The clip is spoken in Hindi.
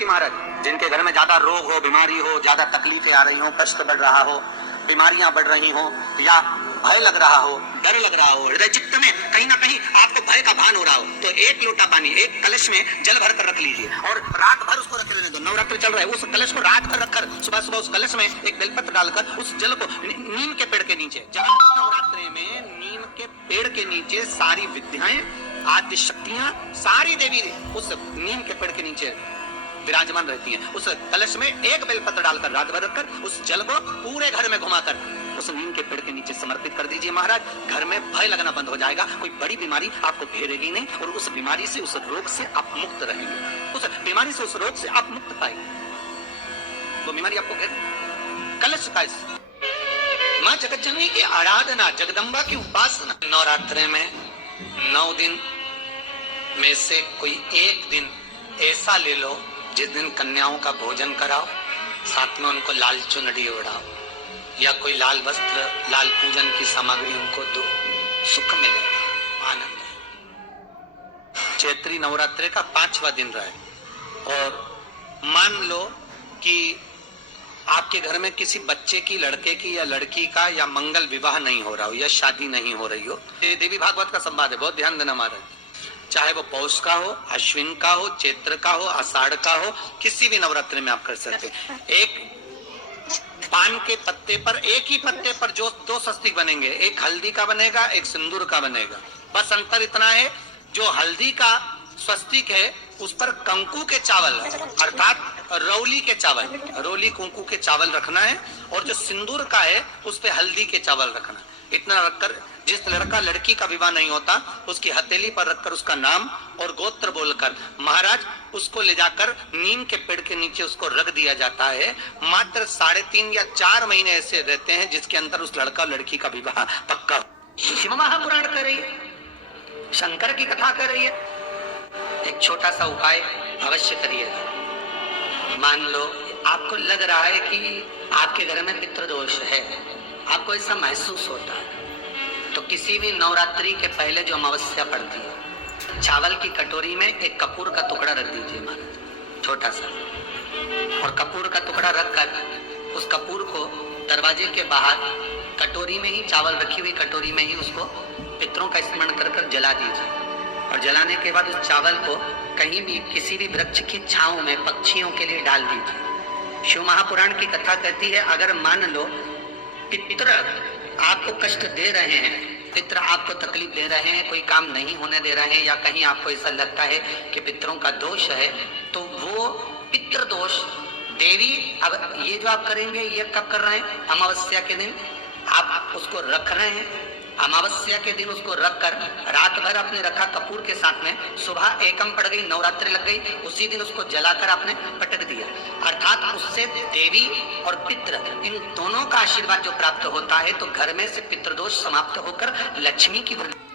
की महाराज, जिनके घर में ज्यादा रोग हो, बीमारी हो, ज्यादा तकलीफें आ रही हो, कष्ट बढ़ रहा हो, बीमारियां बढ़ रही हो, या भय लग रहा हो, डर लग रहा हो, हृदय चित्त में कहीं ना कहीं आपको भय का भान हो रहा हो, तो एक लोटा पानी, एक कलश में जल भर कर रख लीजिए और रात भर उसको रख लेने दो। नवरात्र चल रहा है, उस कलश को रात भर रखकर सुबह सुबह उस कलश में एक बेलपत्र डालकर उस जल को नीम के पेड़ के नीचे, जहाँ नवरात्रि में नीम के पेड़ के नीचे सारी विद्याएं, आदि शक्तियां, सारी देवी उस नीम के पेड़ के नीचे विराजमान रहती हैं। उस कलश में एक बेलपत्र डालकर रात भर रखकर उस जल को पूरे घर में घुमाकर उस नीम के पेड़ के नीचे समर्पित कर दीजिए महाराज। घर में भय लगना बंद हो जाएगा, कोई बड़ी बीमारी आपको घेरेगी नहीं और उस बीमारी से, उस रोग से आप मुक्त रहेंगे। उस बीमारी से, उस रोग से आप मुक्त पाएंगे। वो बीमारी आपको घेर कलश का मां जगतजननी की आराधना, जगदम्बा की उपासना। नवरात्रि में 9 दिन में से कोई एक दिन ऐसा ले लो जिस दिन कन्याओं का भोजन कराओ, साथ में उनको लाल चुनरी ओढ़ाओ या कोई लाल वस्त्र, लाल पूजन की सामग्री उनको दो, सुख मिलेगा, आनंद। चैत्री नवरात्रि का 5वां दिन रहे और मान लो कि आपके घर में किसी बच्चे की, लड़के की या लड़की का या मंगल विवाह नहीं हो रहा हो या शादी नहीं हो रही हो। ये देवी भागवत का संवाद है, बहुत ध्यान देना महाराज। चाहे वो पौष का हो, अश्विन का हो, चैत्र का हो, आषाढ़ का हो, किसी भी नवरात्रि में आप कर सकते हैं। एक पान के पत्ते पर, एक ही पत्ते पर जो 2 स्वस्तिक बनेंगे, एक हल्दी का बनेगा, एक सिंदूर का बनेगा। बस अंतर इतना है, जो हल्दी का स्वस्तिक है उस पर कंकु के चावल अर्थात रौली के चावल, रौली कुंकू के चावल रखना है, और जो सिंदूर का है उस पे हल्दी के चावल रखना। इतना रखकर जिस लड़का लड़की का विवाह नहीं होता उसकी हथेली पर रखकर उसका नाम और गोत्र बोलकर महाराज उसको ले जाकर नीम के पेड़ के नीचे उसको रख दिया जाता है। मात्र 3.5 या 4 महीने ऐसे रहते हैं जिसके अंदर उस लड़का लड़की का विवाह पक्का। शिव महापुराण कर रही है, शंकर की कथा कर रही है। एक छोटा सा उपाय अवश्य करिएगा। मान लो आपको लग रहा है कि आपके घर में पितृदोष है, आपको ऐसा महसूस होता है, तो किसी भी नवरात्रि के पहले जो अमावस्या पड़ती है, चावल की कटोरी में एक कपूर का टुकड़ा रख दीजिए महाराज, छोटा सा, और कपूर का टुकड़ा रखकर उस कपूर को दरवाजे के बाहर कटोरी में ही, चावल रखी हुई कटोरी में ही उसको पितरों का स्मरण कर कर जला दीजिए। और जलाने के बाद उस चावल को कहीं भी किसी भी वृक्ष की छांव में पक्षियों के लिए डाल दीजिए। शिव महापुराण की कथा कहती है, अगर मान लो पितर आपको कष्ट दे रहे हैं, पितर आपको तकलीफ दे रहे हैं, कोई काम नहीं होने दे रहे हैं, या कहीं आपको ऐसा लगता है कि पितरों का दोष है, तो वो पितृ दोष देवी, अब ये जो आप करेंगे ये कब कर रहे हैं? अमावस्या के दिन आप उसको रख रहे हैं। अमावस्या के दिन उसको रखकर रात भर आपने रखा कपूर के साथ में, सुबह एकम पड़ गई, नवरात्रि लग गई, उसी दिन उसको जलाकर आपने पटक दिया। अर्थात उससे देवी और पितृ इन दोनों का आशीर्वाद जो प्राप्त होता है, तो घर में से पितृदोष समाप्त होकर लक्ष्मी की वृद्धि